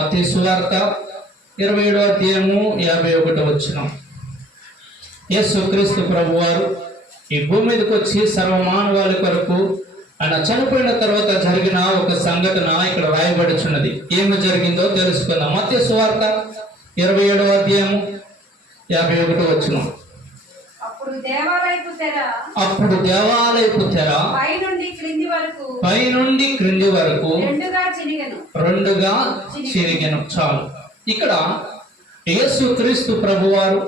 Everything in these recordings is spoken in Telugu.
మత్తయి సువార్త 27వ అధ్యాయము 51వ వచనం. యేసుక్రీస్తు ప్రభువారు ఈ భూమి మీదకి వచ్చి సర్వమానవాళి కొరకు ఆయన చనిపోయిన తర్వాత జరిగిన ఒక సంఘటన ఇక్కడ రాయబడుచున్నది. ఏమి జరిగిందో తెలుసుకుందాం. మత్తయి సువార్త 27వ అధ్యాయము 51వ వచనం. అప్పుడు దేవాలయపు తెర పైనుండి క్రింది వరకు రెండుగా చిరిగెను. చాలు. ఇక్కడ యేసుక్రీస్తు ప్రభువారు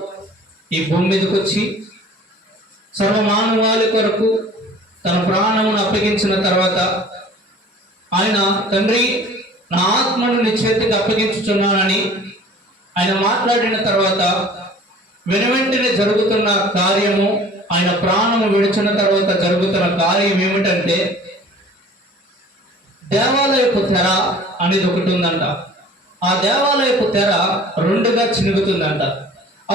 ఈ భూమి మీదకి వచ్చి సర్వమానవాళి కొరకు తన ప్రాణమును అప్పగించిన తర్వాత ఆయన తండ్రి నా ఆత్మను నీ చేతికి అప్పగించుచున్నానని ఆయన మాట్లాడిన తర్వాత వెనువెంటనే జరుగుతున్న కార్యము, ఆయన ప్రాణము విడిచిన తర్వాత జరుగుతున్న కార్యం ఏమిటంటే దేవాలయపు తెర అనేది ఒకటి ఉందంట. ఆ దేవాలయపు తెర రెండుగా చినుగుతుందంట.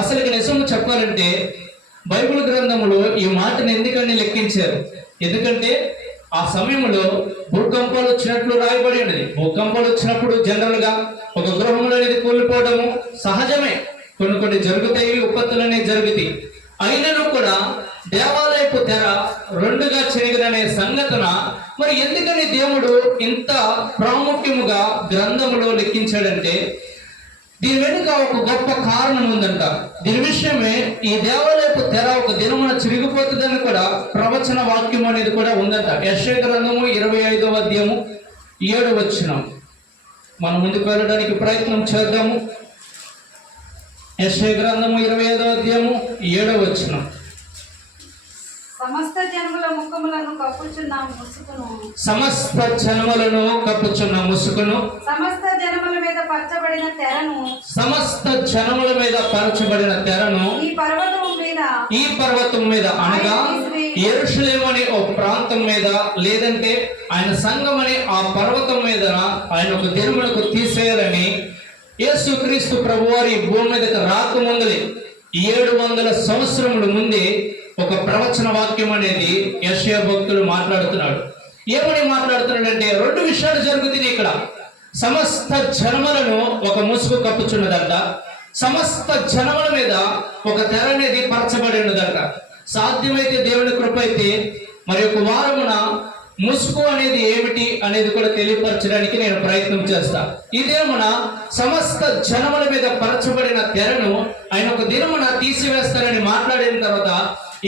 అసలుకి నిజము చెప్పాలంటే బైబిల్ గ్రంథములో ఈ మాటను ఎందుకని లెక్కించారు? ఎందుకంటే ఆ సమయంలో భూకంపాలు వచ్చినట్లు రాయబడి ఉన్నది. భూకంపాలు వచ్చినప్పుడు జనరల్ గా ఒక గృహంలో అనేది కూలిపోవడము సహజమే. కొన్ని జరుగుతాయి, విపత్తులు అనేవి జరుగుతాయి. అయినను కూడా దేవాలయపు తెర రెండుగా చిరిగిననే సంఘటన మరి ఎందుకని దేవుడు ఇంత ప్రాముఖ్యముగా గ్రంథములో లెక్కించాడంటే దీని వెనుక ఒక గొప్ప కారణం ఉందంట. దీని విషయమే ఈ దేవాలయపు తెర ఒక దినమున చిరిగిపోతుందని కూడా ప్రవచన వాక్యం అనేది కూడా ఉందంట. యెషయా గ్రంథము 25వ అధ్యాయము 7వ వచనం. మనం ముందుకు వెళ్ళడానికి ప్రయత్నం చేద్దాము. యెషయా గ్రంథము 25వ అధ్యాయము 7వ వచనం. సమస్త జనములను కప్పుచున్న ముసుకును సమస్త జనముల మీద పరచబడిన తెరను ఈ పర్వతం మీద అనగా యెరూషలేము అనే ఒక ప్రాంతం మీద, లేదంటే ఆయన సంఘం అనే ఆ పర్వతం మీద ఆయన ఒక దినమునకు తీసేయాలని యేసుక్రీస్తు ప్రభువారి భూమి మీదకి రాకముందులే 700 సంవత్సరముల ముందే ఒక ప్రవచన వాక్యం అనేది యెషయా భక్తులు మాట్లాడుతున్నాడు. ఏమని మాట్లాడుతున్నాడంటే రెండు విషయాలు జరుగుతున్నాయి ఇక్కడ. సమస్త జనములను ఒక ముసుగు కప్పుచున్నదంట. సమస్త జనముల మీద ఒక తెర అనేది పరచబడి ఉన్నదంట. సాధ్యమైతే దేవుని కృప అయితే మరి ఒక వారమున ముసుగు అనేది ఏమిటి అనేది కూడా తెలియపరచడానికి నేను ప్రయత్నం చేస్తా. ఇదేమున సమస్త జనముల మీద పరచబడిన తెరను ఆయన ఒక దినమున తీసివేస్తారని మాట్లాడిన తర్వాత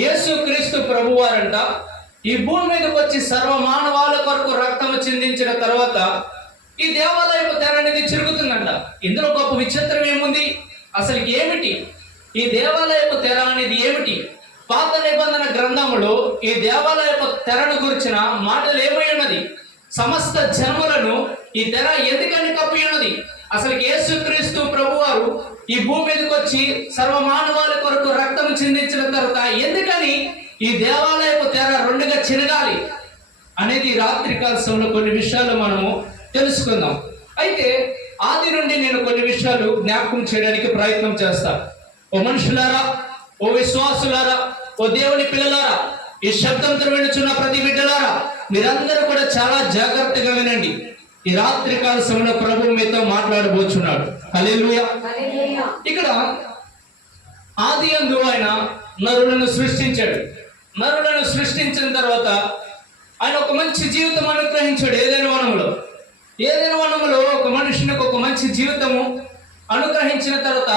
యేసుక్రీస్తు ప్రభువారంట ఈ భూమి మీదకి వచ్చి సర్వమానవాళి కొరకు రక్తము చిందించిన తర్వాత ఈ దేవాలయపు తెర అనేది చిరుగుతుందంట. ఇందులో గొప్ప విచిత్రం ఏముంది? అసలు ఏమిటి ఈ దేవాలయపు తెర అనేది ఏమిటి? పాత నిబంధన గ్రంథములో ఈ దేవాలయపు తెరను గురించిన మాటలు ఏమై ఉన్నది? సమస్త జన్మలను ఈ తెర ఎందుకని కప్పి ఉన్నది? అసలు యేసుక్రీస్తు ప్రభువారు ఈ భూమి మీదకి వచ్చి సర్వమానవాళి కొరకు రక్తం చిందించిన తర్వాత ఎందుకని ఈ దేవాలయపు తెర రెండుగా చిరగాలి అనేది రాత్రి కాలంలో కొన్ని విషయాలు మనము తెలుసుకుందాం. అయితే ఆది నుండి నేను కొన్ని విషయాలు జ్ఞాపకం చేయడానికి ప్రయత్నం చేస్తా. ఓ మనుషులారా, ఓ విశ్వాసులారా, ఓ దేవుని పిల్లలారా, ఈ శబ్దంతో వినుచున్న ప్రతి బిడ్డలారా, మీరందరూ కూడా చాలా జాగ్రత్తగా వినండి. ఈ రాత్రి కాల సమయంలో ప్రభు మీతో మాట్లాడబోచున్నాడు. హల్లెలూయా. ఇక్కడ ఆది యందు ఆయన నరులను సృష్టించాడు. నరులను సృష్టించిన తర్వాత ఆయన ఒక మంచి జీవితం అనుగ్రహించాడు. ఏదైనా వనములో ఒక మనుషునికి ఒక మంచి జీవితము అనుగ్రహించిన తర్వాత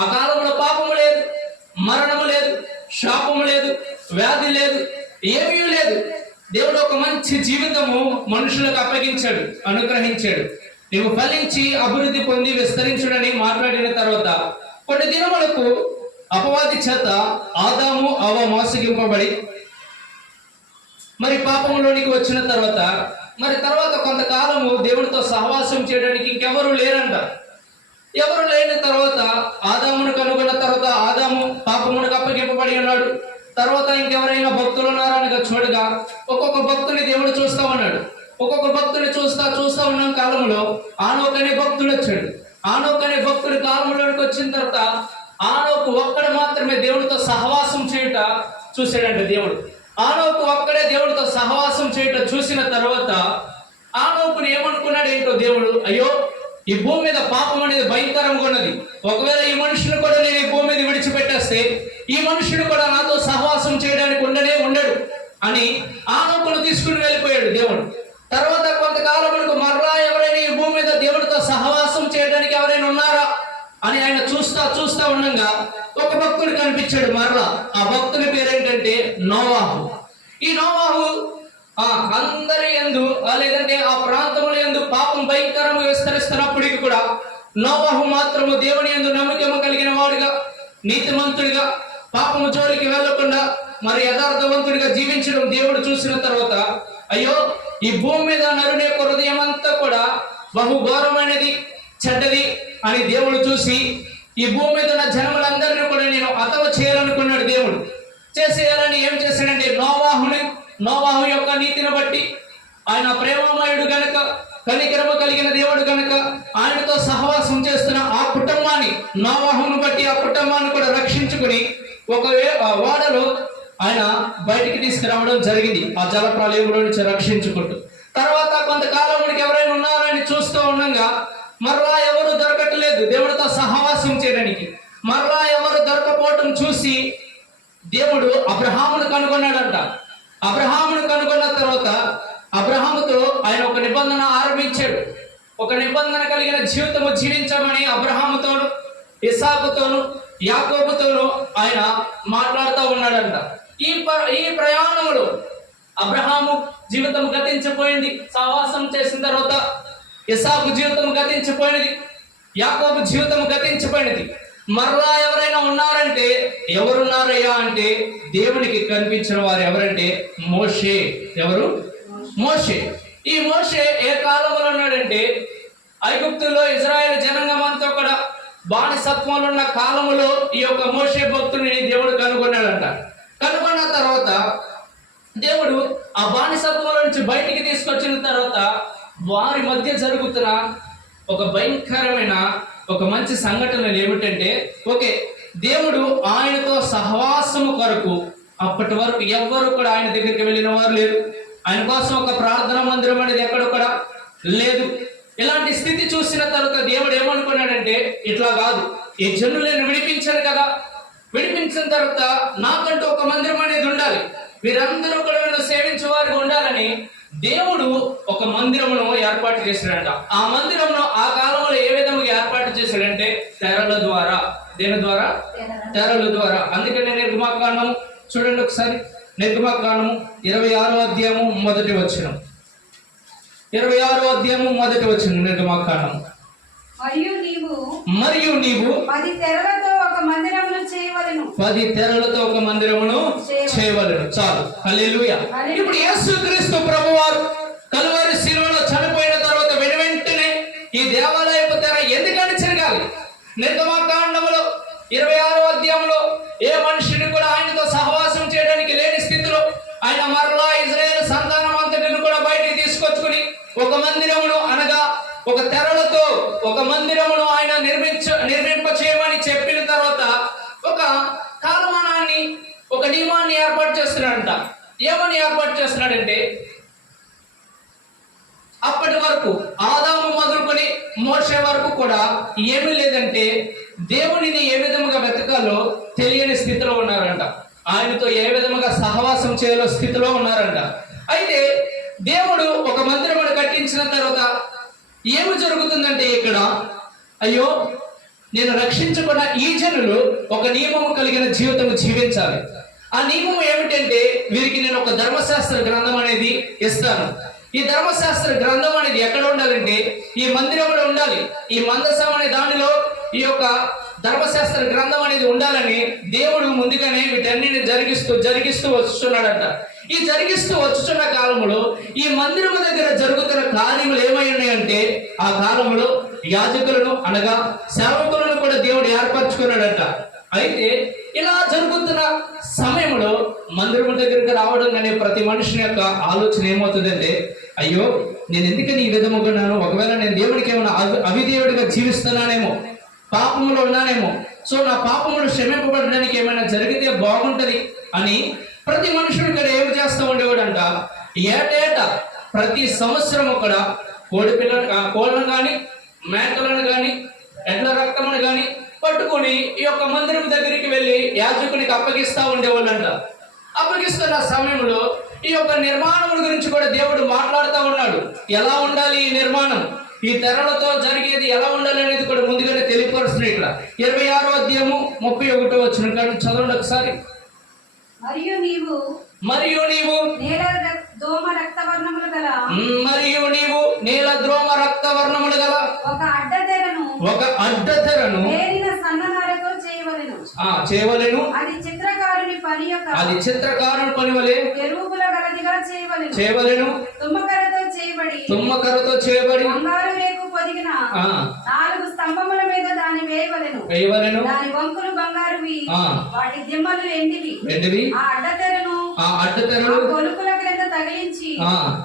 ఆ కాలంలో పాపము లేదు, మరణము లేదు, శాపము లేదు, వ్యాధి లేదు, ఏమీ లేదు. దేవుడు ఒక మంచి జీవితము మనుషులకు అప్పగించాడు, అనుగ్రహించాడు. నీవు ఫలించి అభివృద్ధి పొంది విస్తరించుడని మాట్లాడిన తర్వాత కొన్ని దినములకు అపవాది చేత ఆదాము అవ్వ మోసగింపబడి మరి పాపంలోనికి వచ్చిన తర్వాత కొంతకాలము దేవుడితో సహవాసం చేయడానికి ఇంకెవరు లేరంట. ఎవరు లేని తర్వాత ఆదామును కనుగొన్న తర్వాత ఆదాము పాపమునకు అప్పగింపబడి ఉన్నాడు. తర్వాత ఇంకెవరైనా భక్తులు ఉన్నారనగా చూడగా ఒక్కొక్క భక్తుని దేవుడు చూస్తా ఉన్నాడు. ఒక్కొక్క భక్తుని చూస్తా ఉన్న కాలంలో ఆనోక్ అనే భక్తుడు వచ్చాడు. ఆనోక్ అనే భక్తుడి కాలంలోకి వచ్చిన తర్వాత ఆనోకు ఒక్కడ మాత్రమే దేవుడితో సహవాసం చేయుట చూశాడంట దేవుడు. ఆనోకు ఒక్కడే దేవుడితో సహవాసం చేయుట చూసిన తర్వాత ఆనోకుని ఏమనుకున్నాడు ఏంటో దేవుడు, అయ్యో ఈ భూమి మీద పాపం అనేది భయంకరంగా ఉన్నది. ఒకవేళ ఈ మనుషుని కూడా నేను ఈ భూమి మీద విడిచిపెట్టేస్తే ఈ మనుషుడు కూడా నాతో సహవాసం చేయడానికి ఉండడు అని ఆనోకును తీసుకుని వెళ్ళిపోయాడు దేవుడు. తర్వాత కొంతకాలమునకు మరలా ఎవరైనా ఈ భూమి మీద దేవుడితో సహవాసం చేయడానికి ఎవరైనా ఉన్నారా అని ఆయన చూస్తా ఉండగా ఒక భక్తుడు కనిపించాడు మరలా. ఆ భక్తుని పేరేంటంటే నోవాహు. ఈ నోవాహు అందరి యందు లేదంటే ఆ ప్రాంతముల యందు పాపం భయంకరంగా విస్తరిస్తున్నప్పటికీ కూడా నోవాహు మాత్రము దేవుని యందు నమ్మకము కలిగిన వాడుగా, నీతిమంతుడిగా, పాపము జోలికి వెళ్లకుండా మరి యథార్థవంతుడిగా జీవించడం దేవుడు చూసిన తర్వాత, అయ్యో ఈ భూమి మీద నరుని యొక్క హృదయం అంతా కూడా బహు ఘోరమైనది, చెడ్డది అని దేవుడు చూసి ఈ భూమి మీద ఉన్న జనములందరినీ కూడా నేను హతము చేయాలనుకున్నాడు. దేవుడు చేసేయాలని ఏం చేశాడంటే నోవాహు యొక్క నీతిని బట్టి, ఆయన ప్రేమమయుడు గనక, కనికరము కలిగిన దేవుడు గనక ఆయనతో సహవాసం చేస్తున్న ఆ కుటుంబాన్ని, నోవాహును బట్టి ఆ కుటుంబాన్ని కూడా రక్షించుకుని ఒక ఓడలో ఆయన బయటికి తీసుకురావడం జరిగింది, ఆ జల ప్రళయంలో నుంచి రక్షించుకుంటూ. తర్వాత కొంతకాలానికి ఎవరైనా ఉన్నారని చూస్తూ ఉండగా మరలా ఎవరు దొరకట్లేదు దేవుడితో సహవాసం చేయడానికి. మరలా ఎవరు దొరకపోవటం చూసి దేవుడు అబ్రహామును కనుగొన్నాడంట. అబ్రహామును కనుగొన్న తర్వాత అబ్రహాముతో ఆయన ఒక నిబంధన ఆరంభించాడు. ఒక నిబంధన కలిగిన జీవితము జీవించమని అబ్రహాముతోను, ఇస్సాకుతోను, యాకోబుతోను ఆయన మాట్లాడుతూ ఉన్నాడంట. ఈ ప్రయాణంలో అబ్రహాము జీవితం గతించిపోయింది, సహవాసం చేసిన తర్వాత ఇస్సాకు జీవితం గతించిపోయినది, యాకోబు జీవితం గతించిపోయినది. మరలా ఎవరైనా ఉన్నారంటే ఎవరున్నారయ్యా అంటే దేవునికి కనిపించిన వారు ఎవరంటే మోషే. ఎవరు? మోషే. ఈ మోషే ఏ కాలంలో ఉన్నాడంటే ఐగుప్తులో ఇజ్రాయేల్ జనాంగం అంతా కూడా బానిసత్వంలో ఉన్న కాలంలో ఈ యొక్క మోషే భక్తుని దేవుడు కనుగొన్నాడంట. కనుగొన్న తర్వాత దేవుడు ఆ బానిసత్వంలో నుంచి బయటికి తీసుకొచ్చిన తర్వాత వారి మధ్య జరుగుతున్న ఒక భయంకరమైన ఒక మంచి సంఘటనలు ఏమిటంటే, ఓకే, దేవుడు ఆయనతో సహవాసము కొరకు అప్పటి వరకు ఎవ్వరు కూడా ఆయన దగ్గరికి వెళ్ళిన వారు లేరు. ఆయన కోసం ఒక ప్రార్థన మందిరం అనేది ఎక్కడ కూడా లేదు. ఇలాంటి స్థితి చూసిన తర్వాత దేవుడు ఏమనుకున్నాడంటే, ఇట్లా కాదు, ఈ జనులు నేను విడిపించాను కదా, విడిపించిన తర్వాత నాకంటూ ఒక మందిరం అనేది ఉండాలి, వీరందరూ కూడా నన్ను సేవించే వారికి ఉండాలని దేవుడు ఒక మందిరమును ఏర్పాటు చేశాడంట. ఆ మందిరమును ఆ కాలంలో ఏ విధంగా ఏర్పాటు చేశాడంటే తెరల ద్వారా. దేని ద్వారా? తెరల ద్వారా. అందుకనే నిర్గమాకాండము చూడండి ఒకసారి. నిర్గమాకాండము 26వ అధ్యాయము 1వ వచనం. 26వ అధ్యాయము 1వ వచనం నిర్గమాకాండము. మరియు నీవు 10 తెరలతో ఒక మందిరమును చేయవలెను. 10 తెరలతో ఒక మందిరమును చేయవలెను. చాలు. హల్లెలూయా. ఇప్పుడు యేసుక్రీస్తు ప్రభువారు కలువరి శిలువలో చనిపోయిన తర్వాత వెంటనే ఈ దేవాలయపు తెర ఎందుకని చెరగాలి? నిర్గమాకాండములో 26వ అధ్యాయంలో ఏ మనుషుని కూడా ఆయనతో సహవాసం చేయడానికి లేని స్థితిలో ఆయన మరలా ఇజ్రాయేల్ సంతానం అంతటిని కూడా బయటికి తీసుకొచ్చుకుని ఒక మందిరమును అనగా ఒక తెరలతో ఒక మందిరమును ఆయన నిర్మింప చేయమని చెప్పిన తర్వాత ఒక కాలమానాన్ని, ఒక నియమాన్ని ఏర్పాటు చేస్తున్నాడంట. ఏమని ఏర్పాటు చేస్తున్నాడంటే, అప్పటి వరకు ఆదాము మొదలుకొని మోషే వరకు కూడా ఏమీ లేదంటే దేవునిని ఏ విధముగా వెతకాలో తెలియని స్థితిలో ఉన్నారంట. ఆయనతో ఏ విధముగా సహవాసం చేయాలో స్థితిలో ఉన్నారంట. అయితే దేవుడు ఒక మందిరమును కట్టించిన తర్వాత ఏమి జరుగుతుందంటే, ఇక్కడ అయ్యో నేను రక్షించుకున్న ఈ జనులు ఒక నియమము కలిగిన జీవితం జీవించాలి. ఆ నియమం ఏమిటంటే, వీరికి నేను ఒక ధర్మశాస్త్ర గ్రంథం అనేది ఇస్తాను. ఈ ధర్మశాస్త్ర గ్రంథం అనేది ఎక్కడ ఉండాలంటే ఈ మందిరంలో ఉండాలి. ఈ మందసం అనే దానిలో ఈ యొక్క ధర్మశాస్త్ర గ్రంథం అనేది ఉండాలని దేవుడు ముందుగానే వీటన్నిటిని జరిగిస్తూ వస్తున్నాడంట. ఈ జరిగిస్తూ వచ్చుతున్న కాలంలో ఈ మందిరము దగ్గర జరుగుతున్న కార్యములు ఏమై ఉన్నాయంటే, ఆ కాలంలో యాజకులను అనగా సేవకులను కూడా దేవుడు ఏర్పరచుకున్నాడంట. అయితే ఇలా జరుగుతున్న సమయంలో మందిరము దగ్గరికి రావడం అనే ప్రతి మనిషిని యొక్క ఆలోచన ఏమవుతుందంటే, అయ్యో నేను ఎందుకని ఈ విధముగా ఉన్నాను, ఒకవేళ నేను దేవుడికి ఏమైనా అవిధేయుడిగా జీవిస్తున్నానేమో, పాపములో ఉన్నానేమో, సో నా పాపములు క్షమింపబడడానికి ఏమైనా జరిగితే బాగుంటది అని ప్రతి మనుషుడు కూడా ఏమి చేస్తూ ఉండేవాడంట, ఏటేటా ప్రతి సంవత్సరం కూడా కోళ్ళను కానీ మేకలను గాని ఎడ్ల రక్తమును గాని పట్టుకొని ఈ యొక్క మందిరం దగ్గరికి వెళ్ళి యాజకునికి అప్పగిస్తా ఉండేవాళ్ళంట. అప్పగిస్తున్న సమయంలో ఈ యొక్క నిర్మాణం గురించి కూడా దేవుడు మాట్లాడుతూ ఉన్నాడు. ఎలా ఉండాలి ఈ నిర్మాణం, ఈ తెరలతో జరిగేది ఎలా ఉండాలి అనేది కూడా ముందుగానే తెలియపరుస్తుంది. ఇక్కడ 26వ అధ్యాయము 31వ వచనం కానీ చదవండి ఒకసారి. మరియు నీవు దోమ రక్తవర్ణములు గల నేల ద్రోమ రక్తవర్ణములు గల ఒక అడ్డతెరను నేరిన సన్ననారతో చేయవలెను. అది చిత్రకారుని పని వలె ఎరుపుల గలదిగా చేయవలెను. తుమ్మకరతో చేయబడి బంగారు రేకు పొదిగిన 4 స్తంభముల మీద దాన్ని వేయవలెను. దాని వంకులు బంగారువి, వాటి దిమ్మలు వెండివి. ఆ అడ్డతెరను కొలుకుల క్రింద తగిలించి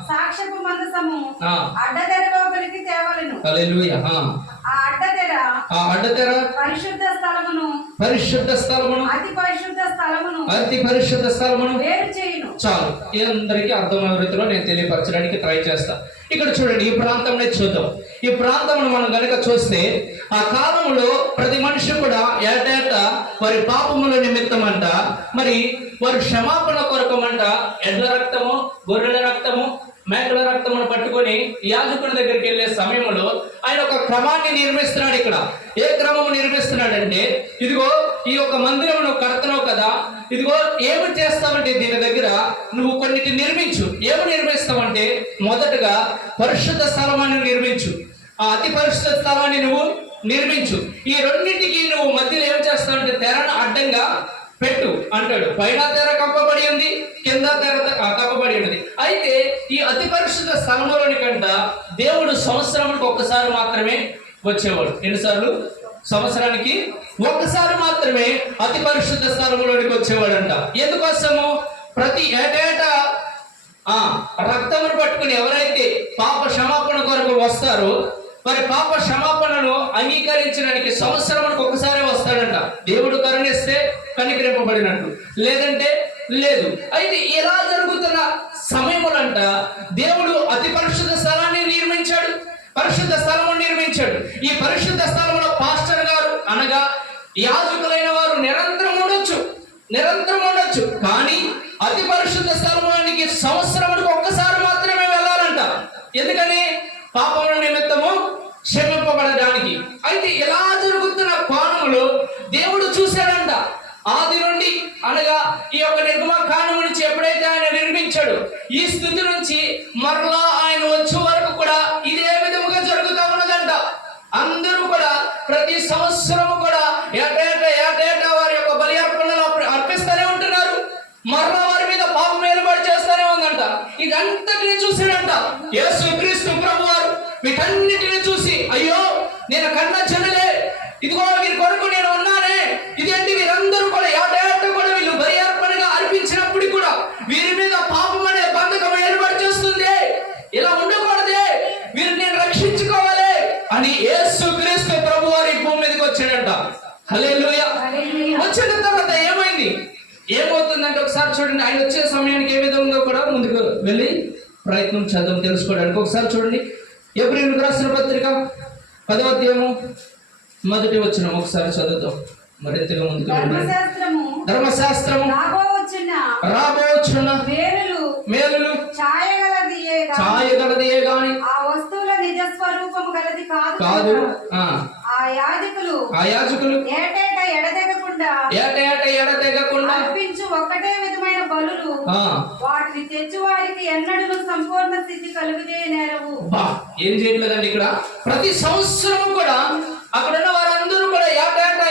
సాక్ష్యపు మందసము అడ్డతెర లోపలికి తేవలెను. హల్లెలూయా. ఆ అడ్డతెర పరిశుద్ధ స్థలమును అతి పరిశుద్ధ స్థలమును వేరు చేయును. చాలు, అందరికీ అర్థమయ్యే రీతిలో నేను తెలియపరచడానికి ట్రై చేస్తా. ఇక్కడ చూడండి, ఈ ప్రాంతంలో చూద్దాం. ఈ ప్రాంతంలో మనం గనక చూస్తే ఆ కాలంలో ప్రతి మనిషి కూడా ఏటేటా వారి పాపముల నిమిత్తం అంట, మరి వారి క్షమాపణ కొరకమంట ఎడ్ల రక్తము, గొర్రెల రక్తము, మేకల రక్తమును పట్టుకొని యాజకుని దగ్గరికి వెళ్ళే సమయంలో ఆయన ఒక క్రమాన్ని నిర్మిస్తున్నాడు. ఇక్కడ ఏ క్రమము నిర్మిస్తున్నాడంటే, ఇదిగో ఈ యొక్క మందిరం నువ్వు కడుతున్నావు కదా, ఇదిగో ఏమి చేస్తావంటే దీని దగ్గర నువ్వు కొన్నిటి నిర్మించు. ఏమి నిర్మిస్తావంటే, మొదటగా పరిశుద్ధ స్థలమాన్ని నిర్మించు, ఆ అతి పరిశుద్ధ స్థలాన్ని నువ్వు నిర్మించు. ఈ రెండింటికి నువ్వు మధ్యలో ఏం చేస్తావంటే తెరను అడ్డంగా పెట్టు అంటాడు. పైన తెర కప్పబడి ఉంది, కింద తెర కప్పబడి ఉంది. అయితే ఈ అతి పరిశుద్ధ స్థలంలోని కంట దేవుడు సంవత్సరానికి ఒక్కసారి మాత్రమే వచ్చేవాడు. ఎన్నిసార్లు? సంవత్సరానికి ఒక్కసారి మాత్రమే అతి పరిశుద్ధ స్థలంలోనికి వచ్చేవాడంట. ఎందుకోసము? ప్రతి ఏటేటా రక్తమును పట్టుకుని ఎవరైతే పాప క్షమాపణ కొరకు వస్తారో మరి పాప క్షమాపణను అంగీకరించడానికి సంవత్సరానికి ఒకసారి వస్తాడంట. దేవుడు కరుణిస్తే కనికరింపబడినట్టు, లేదంటే లేదు. అయితే ఇలా జరుగుతున్న సమయములంట దేవుడు అతి పరిశుద్ధ స్థలాన్ని నిర్మించాడు, పరిశుద్ధ స్థలము నిర్మించాడు. ఈ పరిశుద్ధ స్థలంలో పాస్టర్ గారు అనగా యాజకులైన వారు నిరంతరం ఉండొచ్చు, కానీ అతి పరిశుద్ధ స్థలంలోనికి సంవత్సరానికి ఒక్కసారి మాత్రమే వెళ్ళాలంట. ఎందుకని? పాపముల నిమిత్తము క్షమింపబడడానికి. అయితే ఇలా జరుగుతున్న కోణంలో దేవుడు చూశాడంట. ఆది నుండి అనగా ఈ యొక్క నిర్గమకాండం నుంచి ఎప్పుడైతే ఆయన నిర్మించాడు, ఈ స్థితి నుంచి మరలా ఆయన వచ్చే వరకు కూడా ఇదే విధముగా జరుగుతూ ఉన్నదంట. అందరూ కూడా ప్రతి సంవత్సరము కూడా ఏటేటా వారి యొక్క బలి అర్పణలు అర్పిస్తూనే ఉంటున్నారు. మరలా వారి మీద పాపం ఏలుబడి చేస్తూనే ఉందంట. ఇదంతటిని చూసాడంట యేసుక్రీస్తు ప్రభువారు. వీటన్నిటిని చూసి, అయ్యో నేను కన్న జనులే, ఇదిగో వీరి కొరకు నేను ఉన్నానే, ఇదేంటి వీరందరూ కూడా ఏటేట కూడా వీళ్ళు బలి అర్పణగా అర్పించినప్పుడు కూడా వీరి మీద పాపం అనే బంధకం ఏర్పాటు చేస్తుంది, ఇలా ఉండకూడదే, వీరిని నేను రక్షించుకోవాలి అని యేసుక్రీస్తు ప్రభువారు ఈ భూమి మీదకి వచ్చాడంట. హల్లెలూయా. వచ్చిన తర్వాత ఏమవుతుందంటే ఒకసారి చూడండి, ఆయన వచ్చే సమయానికి ఏ విధంగా కూడా ముందుకు వెళ్ళి ప్రయత్నం చేద్దాం తెలుసుకోవడానికి. ఒకసారి చూడండి, ఎబ్రీయులకు రాసిన పత్రిక 10వ అధ్యాయము 1వ వచనం ఒకసారి చదువుతాం. మరింతగా ముందుకు ధర్మశాస్త్రము రాబోచున్న మేలులు ఛాయగలదియే గాని ఆ వస్తువుల నిజ స్వరూపము గలది కాదు. ఆ యాజకులు ఏటేటా ఎడతెగకుండా అర్పించు ఒక్కటే విధమైన బలులు వాటిని తెచ్చు వారికి ఎన్నడూ సంపూర్ణ స్థితి కలుగుదే నేరవు. ఏం చేయట్లేదండి ఇక్కడ. ప్రతి సంవత్సరం కూడా అక్కడున్న వారందరూ కూడా ఏటేటా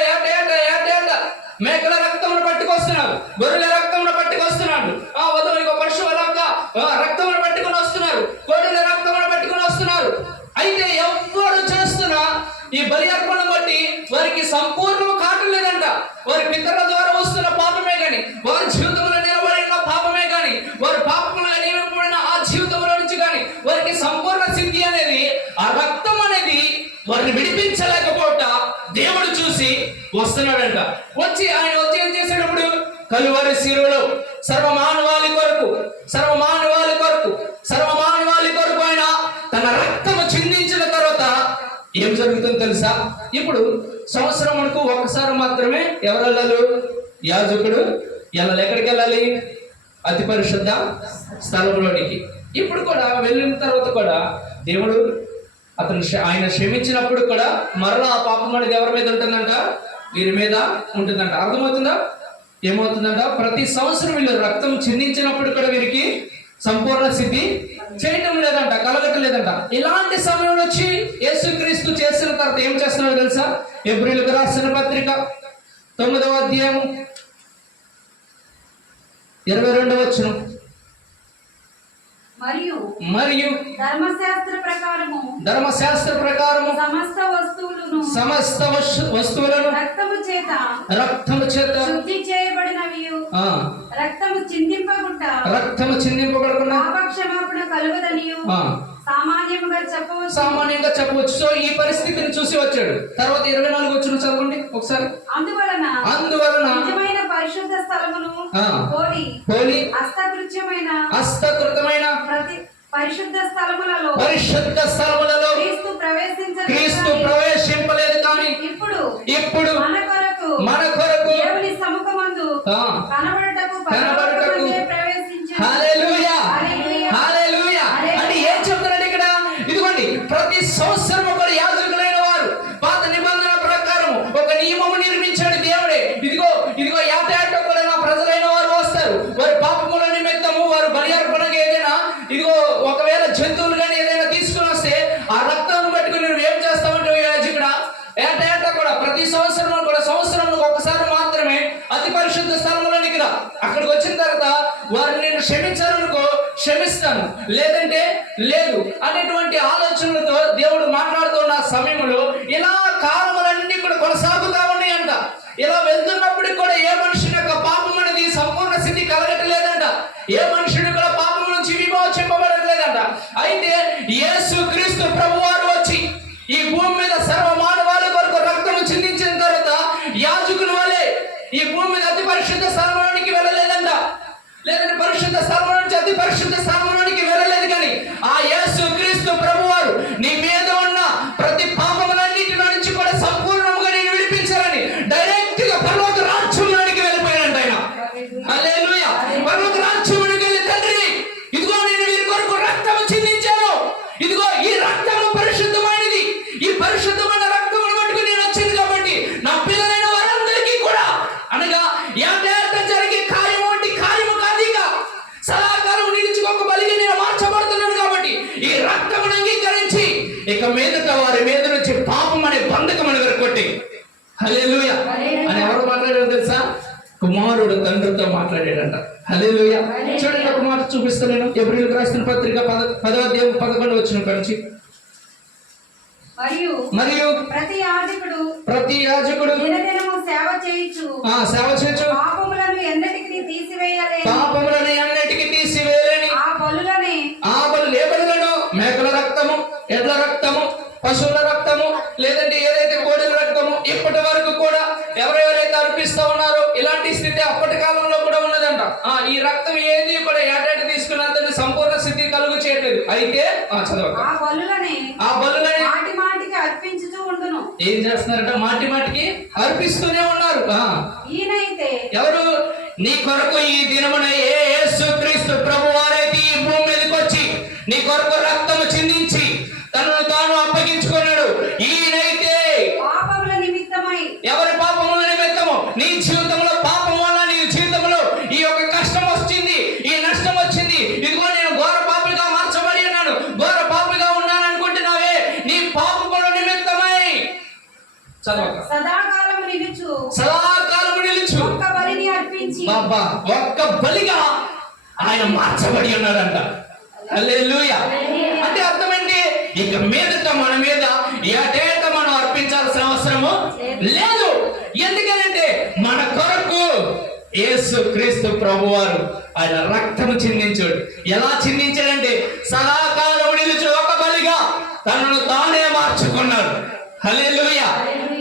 మేకల రక్తమును పట్టుకొస్తున్నారు, గొర్రెల రక్తమును పట్టుకొస్తున్నాడు, వధువు పశువుల రక్తమును పట్టుకుని వస్తున్నారు, కోడెల రక్తమును పట్టుకుని వస్తున్నారు. అయితే ఎవ్వరు చేస్తున్నా ఈ బలి అర్పణ బట్టి వారికి సంపూర్ణము కావట్లేదంట. వారి పితరుల ద్వారా వస్తున్న పాపమే గాని, వారి జీవితంలో నిలబడిన పాపమే గాని, వారి పాపములుగా నిలబడిన ఆ జీవితంలో నుంచి కానీ వారికి సంపూర్ణ సిద్ధి అనేది, ఆ రక్తం అనేది వారిని విడిపించలేకపోట దేవుడు చూసి వస్తున్నాడంట. వచ్చి ఆయన ఏం చేసేటప్పుడు కలువరి శిలువలో సర్వమానవాళి కొరకు ఆయన తన రక్తము చిందించిన తర్వాత ఏం ఇప్పుడు సంవత్సరం వరకు ఒక్కసారి మాత్రమే ఎవరు వెళ్ళాలి? యాజకుడు వెళ్ళాలి. ఎక్కడికి వెళ్ళాలి? అతి పరిశుద్ధ స్థలంలోనికి. ఇప్పుడు కూడా వెళ్ళిన తర్వాత కూడా దేవుడు ఆయన క్షమించినప్పుడు కూడా మరలా ఆ పాపం అనేది ఎవరి మీద ఉంటుందంట? వీరి మీద ఉంటుందంట. అర్థమవుతుందా? ఏమవుతుందంట? ప్రతి సంవత్సరం వీళ్ళు రక్తం చిందించినప్పుడు కూడా వీరికి సంపూర్ణ సిద్ధి చేయటం లేదంట, కలగటం. ఇలాంటి సమయంలో వచ్చి యేసుక్రీస్తు చేసిన తర్వాత ఏం చేస్తున్నాడో తెలుసా? హెబ్రీయులకు రాసిన పత్రిక 9వ అధ్యాయం 22వ వచనం. మరియు ధర్మశాస్త్ర ప్రకారము సమస్త వస్తువులను రక్తము చేత శుద్ధి చేయబడినవి, రక్తము చిందింపబడకుండా క్షమాపణ కలుగుదనియు సామాన్యంగా చెప్పవచ్చు. సో ఈ పరిస్థితిని చూసి వచ్చాడు. తర్వాత 24 వచ్చిన చదవండి ఒకసారి. అందువలన నిజమైన పరిశుద్ధ స్థలమును పోలి హస్తకృతమైన ప్రతి పరిశుద్ధ స్థలములలో క్రీస్తు ప్రవేశింపలేదు. కానీ ఇప్పుడు మన కొరకు దేవుని సముఖమందు కనబడుటకు ప్రవేశించాడు. హల్లెలూయా, హల్లెలూయా. అంటే ఏం చెప్తున్నాడు ఇక్కడ? ఇదిగోండి, ప్రతి సంవత్సరం ఒక యాజకులైన వారు పాత నిబంధన ప్రకారం ఒక నియమము నిర్మించాడు దేవుడే. ఇదిగో యాతాయాట కూడా నా ప్రజలైన వారు వస్తారు. వారి పాపముల నిమిత్తము వారు బలి అర్పణగా ఏదైనా ఒకవేళ జంతువులు కానీ ఏదైనా తీసుకుని వస్తే ఆ రక్తాన్ని పట్టుకుని నువ్వు ఏం చేస్తావంటే యాజకుడా, ఏట కూడా ప్రతి సంవత్సరం ఒకసారి మాత్రమే అతి పరిశుద్ధ స్థలంలోనికి రా. అక్కడికి వచ్చిన తర్వాత వారిని నేను క్షమించాలనుకో క్షమిస్తాను, లేదంటే లేదు అనేటువంటి ఆలోచనలతో దేవుడు మాట్లాడుతున్న సమయంలో ఇలా కాలములన్నీ కూడా కొనసాగుతా ఉన్నాయంట. ఇలా వెళ్తున్నప్పుడు కూడా ఏ మనుషుని యొక్క పాపం అనేది సంపూర్ణ స్థితి కలగట్లేదంట. ఏ మనుషుని కూడా పాపం నుంచి విమోచింపబడట్లేదంట. అయితే యేసుక్రీస్తు ప్రభువారు వచ్చి ఈ భూమి మీద సర్వ మానవాళి కొరకు రక్తము చిందించిన తర్వాత యాజకుల వలె ఈ భూమి మీద అతి పరిశుద్ధ స్థలంలోనికి వెళ్ళలేదంట. లేదంటే పరిశుద్ధ స్థలం నుంచి అతి పరిశుద్ధ స్థలంలోనికి వెళ్ళలేదు. కానీ ఆ యేసుక్రీస్తు ప్రభువారు నీ మీద ఉన్న ప్రతి పాపములన్నిటిలో నుంచి కూడా సంపూర్ణంగా నేను విడిపించాలని డైరెక్ట్ గా పరలోక రాజ్యంలోనికి వెళ్ళిపోయాడంట ఆయన. హల్లెలూయా. పరలోక రాజ్యంలోనికి వెళ్ళి, తండ్రి ఇదిగో నేను వీరి కొరకు రక్తము చిందించాను, ఇదిగో ఈ రక్తము పరిశుద్ధమైనది, ఈ పరిశుద్ధమైన రక్తమును పట్టుకుని నేను వచ్చింది కాబట్టి నా పిల్లలైన వారందరికీ కూడా అనగా యాతాయాత జరిగే కార్యము వంటి కార్యము కాదు, ఇక సదాకాలం నిలుచుకోక బలిగా నేను మార్చబడుతున్నాను కాబట్టి ఈ రక్తమును అంగీకరించి ఇక మీదట వారి మీద నుంచి పాపం అనే బంధకమని వెరకొట్టి. హల్లెలూయా అని ఎవరు మాట్లాడారు తెలుసా? కుమారుడు తండ్రితో మాట్లాడాడంట. హల్లెలూయా. చూడండి, ఒక మాట చూపిస్తాను నేను. హెబ్రీయులకు రాసిన పత్రిక 10వ అధ్యాయం 11వ వచనం నుంచి. మరియు ప్రతి యాజకుడు దినదినము సేవ చేయుచు పాపములను ఎన్నటికి తీసివేయలేని ఆ బలులు ఏ బలులను? మేకల రక్తము, ఎడ్ల రక్తము, పశువుల రక్తము, లేదంటే ఏదైతే కోడెల రక్తము ఇప్పటి వరకు కూడా ఎవరెవరైతే అర్పిస్తా ఉన్నారో ఇలాంటి స్థితి అప్పటి కాలంలో కూడా ఉన్నదంట. ఈ రక్తం ఏది కూడా ఏటేట తీసుకున్నంత సంపూర్ణ స్థితి కలుగు చేయట్లేదు. అయితే ఆ బలులని ఏం చేస్తున్నారంట? మాటి మాటికి అర్పిస్తూనే ఉన్నారు. ఎవరు? నీ కొరకు ఈ దినమున యేసుక్రీస్తు ప్రభువారైతే ఈ భూమి మీదకి వచ్చి నీ కొరకు రక్తము చిందించి తనను తాను అప్పగించుకున్నాడు. ఈయనైతే ఎవరి పాపముల నిమిత్తము నీ జీవితంలో పాపం వల్ల నీ జీవితంలో ఈ యొక్క కష్టం వచ్చింది, ఈ నష్టం వచ్చింది, ఇదిగో నేను ఘోర పాపిగా మార్చబడి ఉన్నాను, ఘోర పాపిగా ఉన్నాను అనుకుంటున్నావే, నీ పాపముల నిమిత్తమై సదాకాలము నిలుచు ఒక్క బలిగా ఆయన మార్చబడి ఉన్నాడంట. హల్లెలూయా. అంటే అర్థమండి, ఇక మీదట మన మీద ఏటేట మనం అర్పించాల్సిన అవసరము లేదు. ఎందుకనంటే మన కొరకు యేసుక్రీస్తు ప్రభువారు ఆయన రక్తము చిందించాడు. ఎలా చిందించాడంటే సదాకాలం నిలిచి ఒక బలిగా తనను తానే మార్చుకున్నాడు. హల్లెలూయా,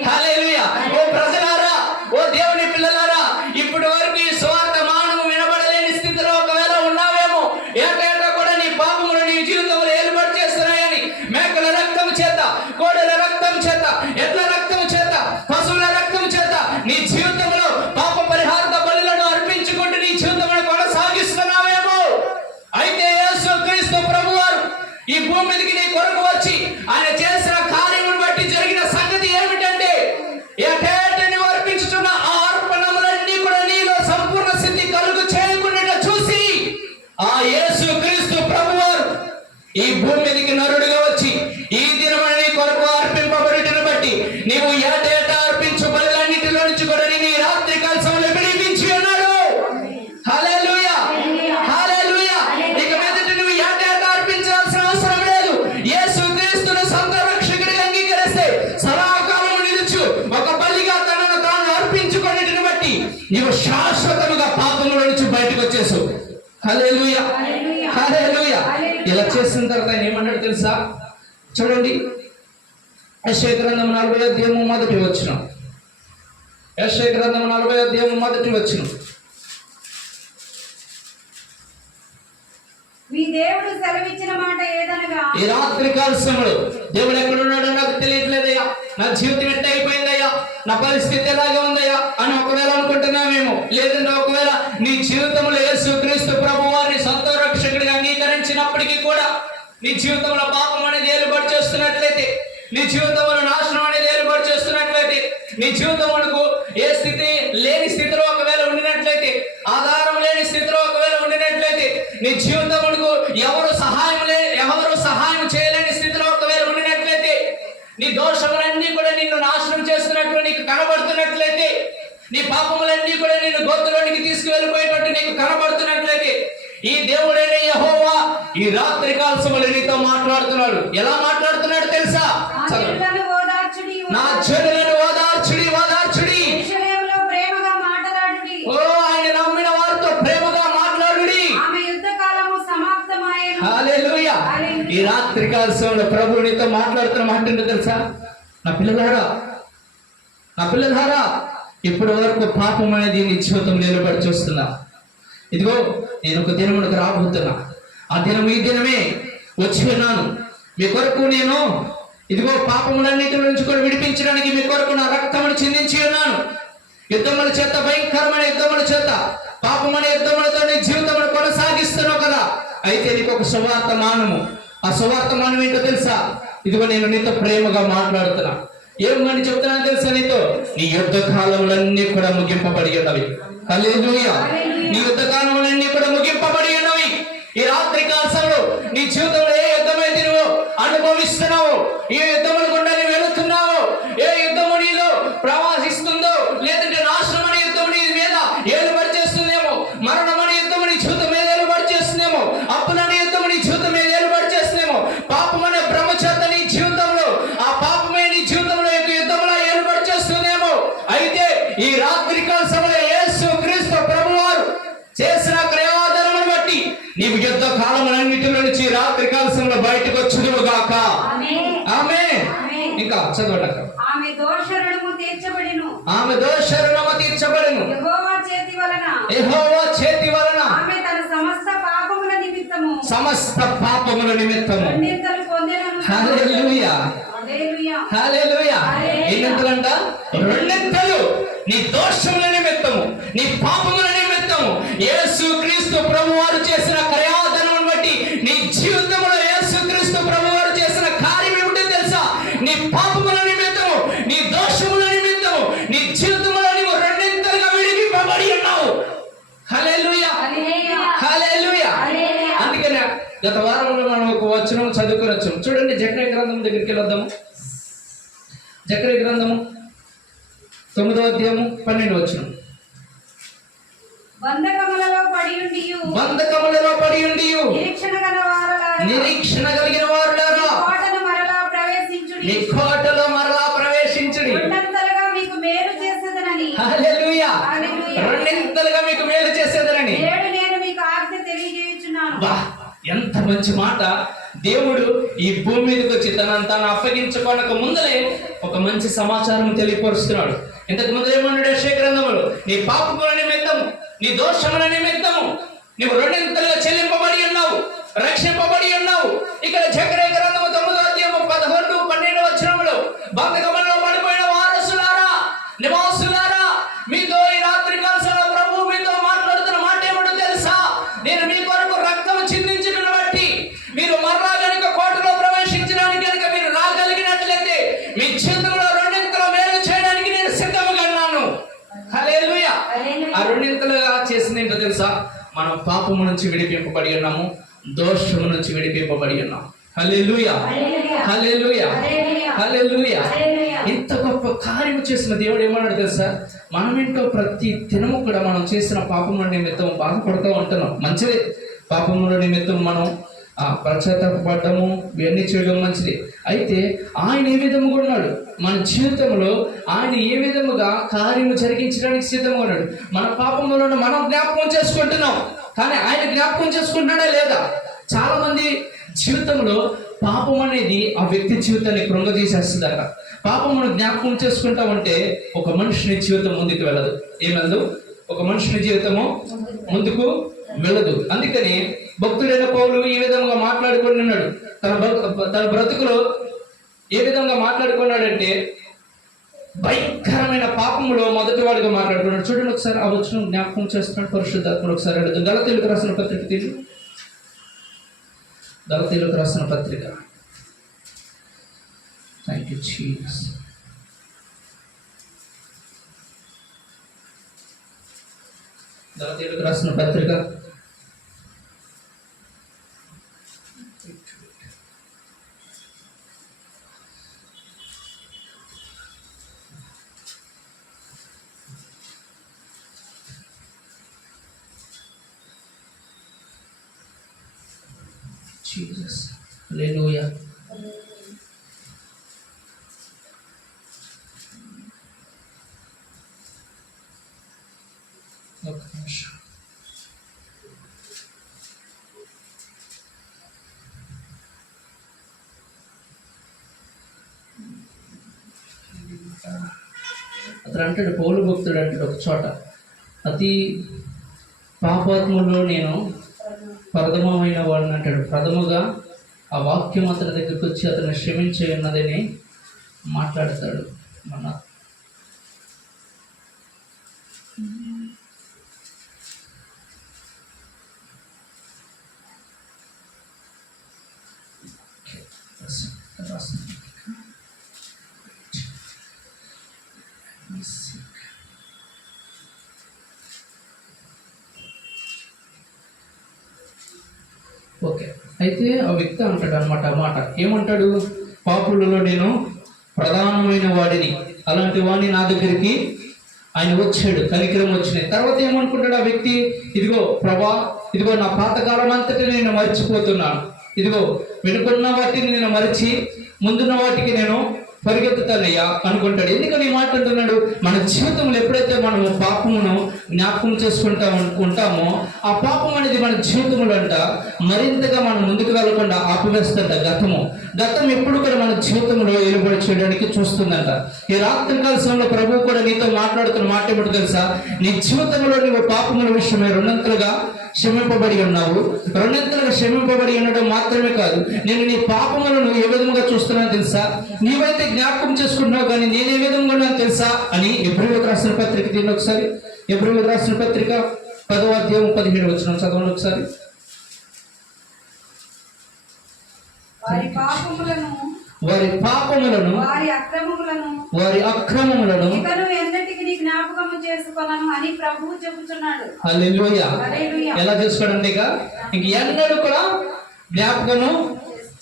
హల్లెలూయా. ఓ ప్రజలారా, ఓ దేవుని పిల్లలారా, ఇప్పటి వరకు ఈ సువార్త మానము వినబడలేని స్థితిలో ఒకవేళ ఉన్నావేమో, ఏటేటా కూడా నీ పాపములు నీ జీవితంలో ఏర్పాటు చేస్తున్నాయని మేకల రక్తం చేత, కోడెల రక్తం చేత, ఎడ్ల రక్తం నీవు ఏటేటా అర్పించు బలులన్నిటిలో నుంచి కూడా నేను ఈ రాత్రి కాల సమయంలో విడిపించి ఉన్నాడు. హల్లెలూయా, హల్లెలూయా. ఇక మీదట నువ్వు ఏటేటా అర్పించాల్సిన అవసరం లేదు. యేసుక్రీస్తును సొంత రక్షకుడిగా అంగీకరిస్తే సదాకాలము నిలుచు ఒక బలిగా తనను తాను అర్పించుకొనిటిని బట్టి నీవు శాశ్వతముగా పాపముల నుంచి బయటకు వచ్చేసావు. హల్లెలూయా, హల్లెలూయా. ఇలా చేసిన తర్వాత ఆయన ఏమన్నాడు తెలుసా? చూడండి, యెషయా గ్రంథం 40వ అధ్యాయం మొదటి వచనం. యెషయా గ్రంథం 40వ అధ్యాయం మొదటి వచనం. మీ దేవుడు సెలవిచ్చిన మాట ఏదనగా, ఈ రాత్రి కాల సమయంలో దేవుడు ఎక్కడ ఉన్నాడో నాకు తెలియట్లేదయ్యా, నా జీవితం ఎట్ట అయిపోయిందయ్యా, నా పరిస్థితి ఎలాగే ఉందయ్యా అని ఒకవేళ అనుకుంటున్నామేమో. లేదంటే ఒకవేళ నీ జీవితంలో యేసుక్రీస్తు ప్రభువారిని సొంత రక్షకుడిగా అంగీకరించినప్పటికీ కూడా నీ జీవితంలో పాపం అనేది ఏలుబడి చేస్తున్నట్లయితే, నీ జీవితంలో నాశనం అనేది ఏలుబడి చేస్తున్నట్లయితే, నీ జీవితమునకు ఏ స్థితి లేని స్థితిలో ఒకవేళ ఉండినట్లయితే, ఆధారం లేని స్థితిలో ఒకవేళ ఉండినట్లయితే, నీ జీవితమునకు ఎవరు సహాయం చేయలేని స్థితిలో ఒకవేళ ఉండినట్లయితే, నీ దోషములన్నీ కూడా నిన్ను నాశనం చేస్తున్నట్లు నీకు కనబడుతున్నట్లయితే, నీ పాపములన్నీ కూడా నిన్ను గోతులోనికి తీసుకువెళ్ళిపోయేటట్టు నీకు కనబడుతున్నట్లయితే, ఈ దేవుడైన యెహోవా ఈ రాత్రి కాల సమయంలో నీతో మాట్లాడుతున్నాడు. ఎలా మాట్లాడుతున్నాడు తెలుసా? నా చెడులను ఓదార్చుడి, ఓదార్చుడి. ప్రేమగా మాట్లాడుడి. ఓ, ఆయన నమ్మిన వారితో ప్రేమగా మాట్లాడుడి. ఆమె యుద్ధ కాలము సమాప్తమాయెను. హల్లెలూయా. ఈ రాత్రి కాల సమయంలో ప్రభువు నీతో మాట్లాడుతున్న మాట ఏంటో తెలుసా? నా పిల్లలారా, ఇప్పటి వరకు పాపం అనేది నీ జీవితం నిలబడి చూస్తున్నా. ఇదిగో నేను ఒక దినమునకు రాబోతున్నా. ఆ దినం ఈ దినమే వచ్చి ఉన్నాను. మీ కొరకు నేను ఇదిగో పాపములన్నిటి నుంచి కూడా విడిపించడానికి మీ కొరకు నా రక్తమును చిందించి ఉన్నాను. యుద్ధముల చేత, భయంకరమైన యుద్ధముల చేత, పాపమైన యుద్ధములతో నీ జీవితమును కొనసాగిస్తున్నావు కదా. అయితే నీకు ఒక సువార్తమానము. ఆ సువార్తమానం ఏంటో తెలుసా? ఇదిగో నేను నీతో ప్రేమగా మాట్లాడుతున్నా. ఏమని చెప్తున్నాను తెలుసా? నీతో నీ యుద్ధ కాలములన్నీ కూడా ముగింపబడి ఉన్నవి. హల్లెలూయా. నీ యుద్ధ కాలములన్నీ కూడా ముగింపబడి ఉన్నవి. ఈ రాత్రి కాలంలో నీ జీవితంలో ఏ యుద్ధమైతే నువ్వు అనుభవిస్తున్నావో, ఏ యుద్ధముల గుండా నువ్వు వెళుతున్నావో, ఏ యుద్ధము నీలో ప్రవాసిస్తుందో, లేదంటే నాశనం అనే యుద్ధం నీ మీద ఏలుబడి చేస్తుందేమో, మరణం అనే యుద్ధం నీ జీవితం మీద ఏలుబడి చేస్తుందేమో, అప్పులనే యుద్ధం నీ జీవితం మీద ఏలుబడి చేస్తుందేమో, పాపం అనే బ్రహ్మచేత నీ జీవితంలో, ఆ పాపమే నీ జీవితంలో యొక్క యుద్ధంలో ఏలుబడి చేస్తుందేమో. అయితే ఈ రాత్రి కాల సమయంలో యేసుక్రీస్తు ప్రభువారు చేసిన క్రయోదనమును బట్టి నీవు యుద్ధ కాలములన్నిటిలో నుంచి రాత్రి కాల సమయంలో బయటకు వచ్చుదువు గాక. ఆమేన్. ఇంకా చదవండి. ఆమె దోష రుణము తీర్చబడెను. ఆమె దోష రుణము తీర్చబడెను. యెహోవా చేతి వలన ఆమె తన సమస్త పాపముల నిమిత్తము రెండింతలు పొందెను. హల్లెలూయా, హల్లెలూయా. ఎన్నింతలంట? రెండింతలు. నీ దోషముల నిమిత్తము, నీ పాపముల నిమిత్తము యేసుక్రీస్తు ప్రభువారు చేసిన క్రయోదనమును బట్టి నీ జీవితంలో యేసుక్రీస్తు ప్రభువారు చేసిన కార్యం ఏమిటో తెలుసా? నీ పాపముల నిమిత్తము, నీ దోషముల నిమిత్తము నీ జీవితంలో నీవు రెండింతలుగా విడిపింపబడి ఉన్నావు. హల్లెలూయా, హల్లెలూయా. అందుకనే గత వారంలో మనం ఒక వచనం చదువుకోవచ్చు. చూడండి, జకర్యా గ్రంథం దగ్గరికి వెళ్దాము. జకర్యా గ్రంథము 9వ అధ్యాయము 12వ వచనం. బంధకములలో పడి ఉండియు నిరీక్షణ కలిగిన వారులారా నీ కోటలో మరలా ప్రవేశించుడి. రెండింతలుగా మీకు మేలు చేసేదనని. హల్లెలూయా. రెండింతలుగా మీకు మేలు చేసేదనని నేడు నేను మీకు ఆజ్ఞ తెలియజేయుచున్నాను. ఎంత మంచి మాట! దేవుడు ఈ భూమి మీదకి వచ్చి తనంతాను అప్పగించుకోనక ముందలే ఒక మంచి సమాచారం తెలియపరుస్తున్నాడు. ఇంతకు ముందు ఏమన్నాడు యెషయా గ్రంథములో? నీ పాపముల నిమిత్తము, నీ దోషముల నిమిత్తము నీవు రెండింతలుగా చెల్లింపబడి ఉన్నావు, రక్షింపబడి ఉన్నావు. ఇక్కడ జకర్యా గ్రంథము 9వ అధ్యాయము 11, 12 వచనములో బంధకములో పడిపోయిన వారసులారా, నివాసులారా, మీతో ఈ రాత్రి కాలంలో ప్రభువు మీతో మాట్లాడుతున్న మాట ఏమిటో తెలుసా? నేను మీ కొరకు రక్తము చిందించడం బట్టి మీరు మరలా గనుక కోటలో ప్రవేశించడానికి కనుక మీరు రాగలిగినట్లయితే మీ జీవితంలో రెండింతల మేలు చేయడానికి నేను సిద్ధంగా ఉన్నాను. హల్లెలూయా. ఆ రెండింతలుగా చేసింది ఏంటో తెలుసా? మనం పాపము నుంచి విడిపింపబడి ఉన్నాము, దోషము నుంచి విడిపింపబడి ఉన్నాం. హల్లెలూయా, హల్లెలూయా, హల్లెలూయా. ఇంత గొప్ప గొప్ప కార్యము చేసిన దేవుడు ఏమన్నాడు తెలుసా? మనమేంటో ప్రతి దినము కూడా మనం చేసిన పాపముల నిమిత్తం బాధపడుతూ ఉంటున్నాం. మంచిదే, పాపముల నిమిత్తం మనం పశ్చాత్తాపడము ఇవన్నీ చేయడం మంచిది. అయితే ఆయన ఏ విధముగా ఉన్నాడు మన జీవితంలో? ఆయన ఏ విధముగా కార్యము జరిగించడానికి సిద్ధంగా ఉన్నాడు? మన పాపములను మనం జ్ఞాపకం చేసుకుంటున్నాం, కానీ ఆయన జ్ఞాపకం చేసుకుంటున్నాడా లేదా? చాలా మంది జీవితంలో పాపం అనేది ఆ వ్యక్తి జీవితాన్ని కృంగదీసేస్తుందట. పాపమును జ్ఞాపకం చేసుకుంటా ఉంటే ఒక మనుషుని జీవితం ముందుకు వెళ్ళదు. ఏమందు? ఒక మనుషుని జీవితము ముందుకు వెళ్ళదు. అందుకని భక్తుడైన పౌలు ఈ విధంగా మాట్లాడుకొని ఉన్నాడు. తన బ్రతుకులో ఏ విధంగా మాట్లాడుకున్నాడంటే భయంకరమైన పాపములో మొదటి వాడిగా మాట్లాడుకున్నాడు. చూడండి ఒకసారి ఆ వచనం జ్ఞాపకం చేస్తున్నాడు పరిశుద్ధాత్ముడు. ఒకసారి అడుగుతుంది. గలతీయులకు రాసిన పత్రిక తీరు, గలతీయులకు రాసిన పత్రిక. Thank you Jesus. గలతీయులకు రాసిన పత్రిక జీసస్. హల్లెలూయా. ఒక నిమిషం. అతను అంటాడు, పౌలు భక్తుడు అంటాడు ఒక చోట, అతి పాపాత్ముల్లో నేను ప్రథమమైన వాడిని అంటాడు. ప్రథముగా ఆ వాక్యం అతని దగ్గరికి వచ్చి అతను క్షమించి ఉన్నదని మాట్లాడతాడు. మన ఓకే. అయితే ఆ వ్యక్తి అంటాడు అనమాట మాట, ఏమంటాడు? పాపులలో నేను ప్రధానమైన వాడిని, అలాంటి వాడిని నా దగ్గరికి ఆయన వచ్చాడు, కనికరం వచ్చినాయి. తర్వాత ఏమనుకుంటాడు ఆ వ్యక్తి? ఇదిగో ప్రభా, ఇదిగో నా పాతకాలం అంతటి నేను మర్చిపోతున్నాను, ఇదిగో వెనుకున్న వాటిని నేను మరిచి ముందున్న వాటికి నేను పరిగెత్తుతానయ్యా అనుకుంటాడు. ఎందుకని ఈ మాట అంటున్నాడు? మన జీవితంలో ఎప్పుడైతే మనము పాపమును జ్ఞాపకం చేసుకుంటా ఉంటామో ఆ పాపం అనేది మన జీవితంలో అంట మరింతగా మనం ముందుకు వెళ్ళకుండా ఆపివేస్తుంట. గతం ఎప్పుడు కూడా మన జీవితంలో ఏలుబడి చేయడానికి చూస్తుందంట. ఈ రాత్రికాల సమయంలో ప్రభువు కూడా నీతో మాట్లాడుతున్న మాట ఏమిటో తెలుసా? నీ జీవితంలో నువ్వు పాపముల విషయమై రెండంతలుగా క్షమింపబడి ఉన్నావు. రెండంతలుగా క్షమింపబడి ఉండడం మాత్రమే కాదు, నేను నీ పాపములను ఏ విధంగా చూస్తున్నాను తెలుసా? నీవైతే జ్ఞాపకం చేసుకుంటున్నావు, కానీ నేను ఏ విధంగా ఉన్నాను తెలుసా అని ఎబ్రీయులకు రాసిన పత్రిక దీన్ని ఒకసారి, ఎబ్రీయులకు రాసిన పత్రిక 10వ అధ్యాయం 17వ వచనం చదవండి ఒకసారి. వారి పాపములను వారి అక్రమములను అని ప్రభువు చెబుతున్నాడు. హల్లెలూయా. ఎలా చేసుకోవడం? ఇంక ఎన్నడూ కూడా జ్ఞాపకము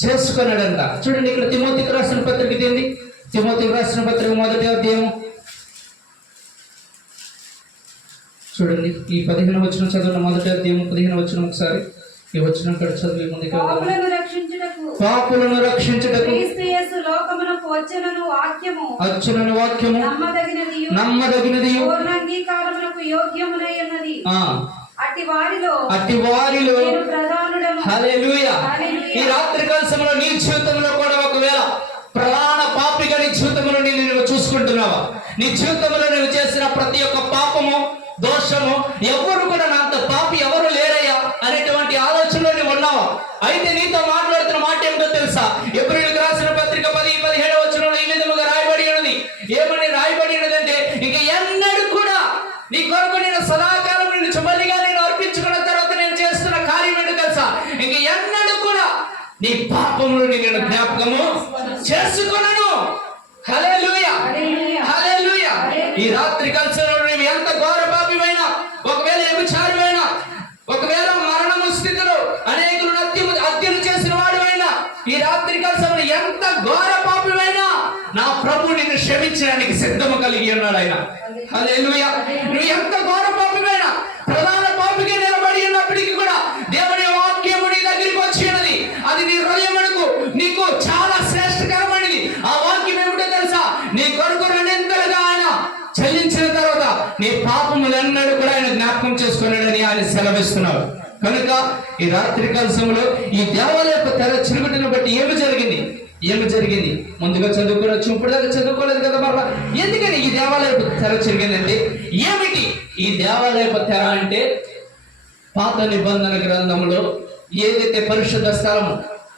చేసుకున్నాడంట. చూడండి ఇక్కడ తిమోతికి రాసిన పత్రిక ఏంది? తిమోతికి రాసిన పత్రిక 1వ అధ్యాయం చూడండి, ఈ 15వ వచనం చదవండి. 1వ అధ్యాయం 15వ వచనం ఒకసారి ఈ వచనం ఇక్కడ చదివి ముందుకు పాపులను రక్షించుటకు వచ్చునను వాక్యము నమ్మదగినది అట్టి వారిలో హల్లెలూయా. ఈ రాత్రికాల సమయంలో నీ జీవితంలో కూడా ఒకవేళ ప్రధాన పాపిగా నీ జీవితంలో నువ్వు చూసుకుంటున్నావా? నీ జీవితంలో నువ్వు చేసిన ప్రతి ఒక్క పాపము దోషము ఎవరు కూడా నా అంత పాపి ఎవరు లేరయ్యా అనేటువంటి ఆలోచనలో నువ్వు ఉన్నావా? అయితే నీతో మాట్లాడుతున్న మాట ఏమిటో తెలుసా? ఎబ్రీయులకు రాసిన పత్రిక 10:17వ వచనంలో ఈ విధముగా రాయబడి ఉన్నది. ఏమని రాయబడి ఉన్నదంటే, ఇంక ఎన్నడూ కూడా నీ కొరకు నేను సదాకాలం నిన్ను బలిగా నేను అర్పించుకున్న తర్వాత నేను చేస్తున్న కార్యం ఏంటో తెలుసా? ఇంక ఎన్నడూ కూడా నీ పాపములు నేను జ్ఞాపకము చేసుకున్నాను. హల్లెలూయా, హల్లెలూయా. ఈ రాత్రి కలిసిలో నువ్వు ఎంత ఘోర పాపివైనా, ఒకవేళ వ్యభిచారమైనా, ఒకవేళ మరణము స్థితిలో అనేకులు హత్యలు చేసిన వాడివైనా, ఈ రాత్రి కలిసి ఎంత ఘోర పాపివైనా నా ప్రభు నిన్ను క్షమించడానికి చేయడానికి సిద్ధము కలిగి ఉన్నాడు ఆయన. హల్లెలూయా. నువ్వు ఎంత ఘోర పాపివైనా, ప్రధాన పాపిగా నిలబడి ఉన్నప్పటికీ కూడా దేవుని వాక్యము నీ దగ్గరికి వచ్చి ఉన్నది. అది నీ హృదయమునకు నీకు చాలా శ్రేష్టకరమైనది. ఆ వాక్యం ఏమిటో తెలుసా? నీ కొరకు రెండింతలుగా ఆయన చెల్లించిన తర్వాత నీ పాపములన్నడూ కూడా ఆయన జ్ఞాపకం చేసుకున్నాడని ఆయన సెలవిస్తున్నాడు. కనుక ఈ రాత్రి కాల సమయంలో ఈ దేవాలయపు తెర చిరుగుటిని బట్టి ఏమి జరిగింది ముందుగా చదువుకోవచ్చు. ఇప్పుడు దాకా చదువుకోలేదు కదా మరలా. ఎందుకని ఈ దేవాలయపు తెర చిరిగిందంటే ఏమిటి? ఈ దేవాలయపు తెర అంటే పాత నిబంధన గ్రంథంలో ఏదైతే పరిశుద్ధ స్థలము,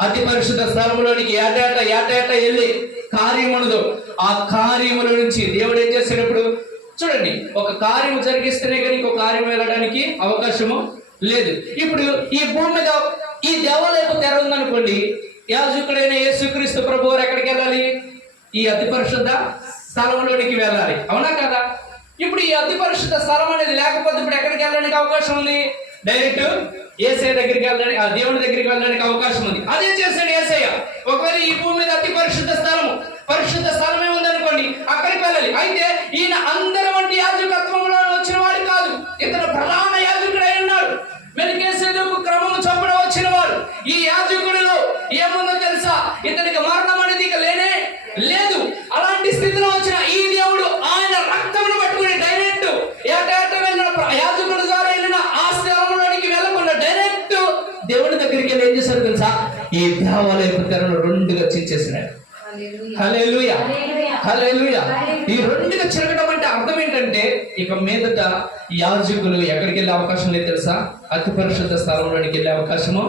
అతి పరిశుద్ధ స్థలంలోనికి ఏటేట వెళ్ళి కార్యములదో, ఆ కార్యముల నుంచి దేవుడు ఏం చేసేటప్పుడు చూడండి, ఒక కార్యము జరిగిస్తేనే కానీ ఇంకో కార్యం వెళ్ళడానికి అవకాశము లేదు. ఇప్పుడు ఈ భూమి మీద ఈ దేవాలయపు తెర ఉందనుకోండి, యాజకుడైన యేసుక్రీస్తు ప్రభువు వారు ఎక్కడికి వెళ్ళాలి? ఈ అతి పరిశుద్ధ స్థలంలోనికి వెళ్ళాలి. అవునా కదా? ఇప్పుడు ఈ అతి పరిశుద్ధ స్థలం అనేది లేకపోతే ఇప్పుడు ఎక్కడికి వెళ్ళడానికి అవకాశం ఉంది? డైరెక్ట్ యేసయ్య దగ్గరికి వెళ్ళడానికి, ఆ దేవుని దగ్గరికి వెళ్ళడానికి అవకాశం ఉంది. అదే చేశాడు యేసయ్య. ఒకవేళ ఈ భూమి మీద అతి పరిశుద్ధ స్థలమే ఉందనుకోండి, అక్కడికి వెళ్ళాలి. అయితే ఈయన అందరి వంటి యాజకత్వంలో వచ్చిన వాడు కాదు. ఇతను ప్రధాన యాజకుడై ఉన్నాడు. మెల్కీసెదెకు క్రమము చొప్పున వచ్చిన వాడు. ఈ యాజకుడిలో ఏముందో తెలుసా? ఇతనికి మరణం అనేది ఇక లేనే లేదు. అలాంటి స్థితిలో వచ్చిన ఈ దేవుడు ఆయన రక్తమును పట్టుకుని డైరెక్ట్ ఏటేట వెళ్ళిన యాజకుడు ద్వారా వెళ్ళిన ఆ స్థలంలోనికి వెళ్ళకుండా డైరెక్ట్ దేవుడి దగ్గరికి వెళ్ళి ఏం చేశారు తెలుసా? ఈ దేవాలయపు తెరను రెండుగా చించేసినాడు. హల్లెలూయా. హల్లెలూయా. ఈ రెండుగా చిరగడం అంటే అర్థం ఏంటంటే ఇక మీదట యాజకులు ఎక్కడికి వెళ్ళే అవకాశం లేదు తెలుసా? అతి పరిశుద్ధ స్థలంలోనికి వెళ్ళే అవకాశము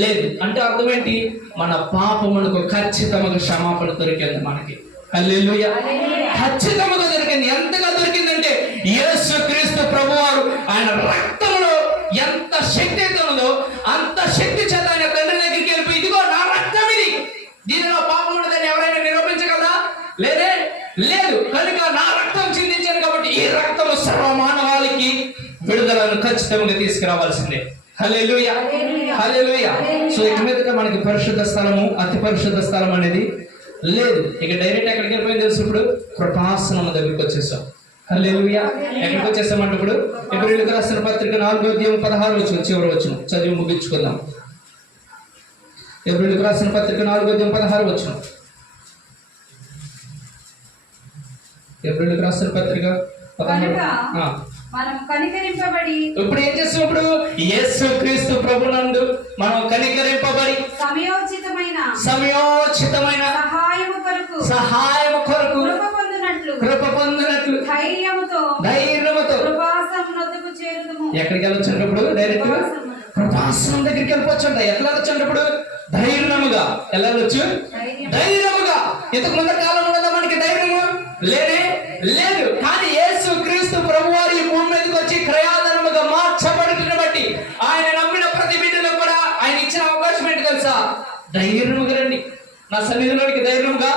లేదు. అంటే అర్థం ఏంటి? మన పాపములకు ఖచ్చితంగా క్షమాపణ దొరికింది మనకి. హల్లెలూయా. ఖచ్చితంగా దొరికింది. ఎంతగా దొరికిందంటే యేసుక్రీస్తు ప్రభువారు ఆయన రక్తంలో ఎంత శక్తి అయితే ఉన్నదో అంత శక్తి చేత ఆయన తండ్రి దగ్గరికి వెళ్ళిపోయి, ఇదిగో నా రక్తం ఇది, దీనిలో పాపం ఉన్నదని ఎవరైనా నిరూపించగలరా? లేదు. కనుక నా రక్తం చిందించాను కాబట్టి ఈ రక్తము సర్వమానవాళికి విడుదలను ఖచ్చితంగా తీసుకురావాల్సిందే. హల్లెలూయా. హల్లెలూయా. సో ఇక మీదట మనకి పరిశుద్ధ స్థలము, అతి పరిశుద్ధ స్థలం అనేది లేదు. ఇక డైరెక్ట్ ఎక్కడికి వెళ్ళిపోయింది తెలుసు? ఇప్పుడు కృపాసనం దగ్గరికి వచ్చేసాం. హల్లెలూయా. ఎక్కడికి వచ్చేసామంటే ఇప్పుడు ఎబ్రీయులకు రాసిన పత్రిక 4:16 చివరి వచనం చదివి ముగించుకుందాం. ఎబ్రీయులకు రాసిన పత్రిక 4:16 ఎబ్రీయులకు రాసిన పత్రిక 16. మనం కనికరింపబడి ఇప్పుడు ఏం చేస్తాం? ఇప్పుడు యేసుక్రీస్తు ప్రభునందు మనం కనికరింపబడి సమయోచితమైన సహాయము కొరకు కృప పొందినట్లు ధైర్యముతో కృపాసనమునొద్దకు చేరుదుము. ఎక్కడికి వెళ్ళొచ్చినప్పుడు డైరెక్ట్ కృపాసనం దగ్గరికి వెళ్ళిపోవచ్చంట. ఎట్లా వెళ్ళొచ్చినప్పుడు ధైర్యముగా వెళ్ళవచ్చు. ధైర్యముగా. ఇంతకు ముందు కాలంలో మనకి ధైర్యము లేదు. కానీ యేసుక్రీస్తు ప్రభువారు ఈ భూమి మీదకి వచ్చి క్రయాధనముగా మార్చబడుతున్న బట్టి ఆయన నమ్మిన ప్రతి బిడ్డలో కూడా ఆయన ఇచ్చిన అవకాశం ఏంటి తెలుసా? ధైర్యముగా రండి నా సన్నిధిలోనికి, ధైర్యముగా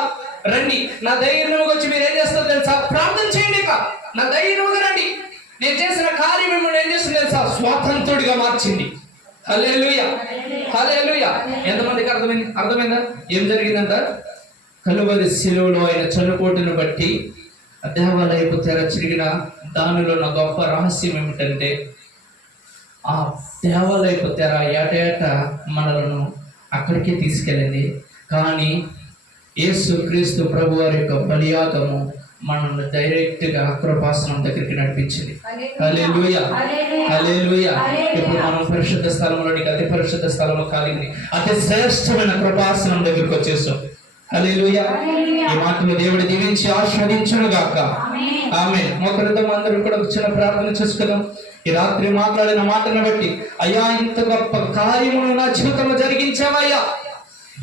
రండి. నా ధైర్యముగా వచ్చి మీరు ఏం చేస్తారు తెలుసా? ప్రార్థన చేయండి. నా ధైర్యముగా రండి. నేను చేసిన కార్యం మిమ్మల్ని ఏం చేస్తుంది తెలుసా? స్వాతంత్రుడిగా మార్చింది. హల్లెలూయా. హల్లెలూయా. ఎంతమందికి అర్థమైందా ఏం జరిగిందంట? కలువరి శిలువలో ఆయన చనుకోటును బట్టి దేవాలయపు తెర చిరిగిన దానిలో నా గొప్ప రహస్యం ఏమిటంటే ఆ దేవాలయపు తెర ఏటేట మనలను అక్కడికే తీసుకెళ్ళింది. కానీ యేసుక్రీస్తు ప్రభువారి యొక్క బలియాగము మనల్ని డైరెక్ట్ గా కృపాసనం దగ్గరికి నడిపించింది. హల్లెలూయా. హల్లెలూయా. ఇప్పుడు మనం పరిశుద్ధ స్థలంలోనికి, అతి పరిశుద్ధ స్థలంలో కలిగింది అతి శ్రేష్టమైన కృపాసనం దగ్గరికి వచ్చేసాం. హల్లెలూయా. ఈ మాటలు దేవుడు దీవించి ఆశీర్వదించును గాక. ఆమేన్. మొక్కలతో అందరూ కూడా చిన్న ప్రార్థన చేసుకుందాం. ఈ రాత్రి మాట్లాడిన మాటను బట్టి అయ్యా ఇంత గొప్ప కార్యమును నా జీవితంలో జరిగించావయ్యా,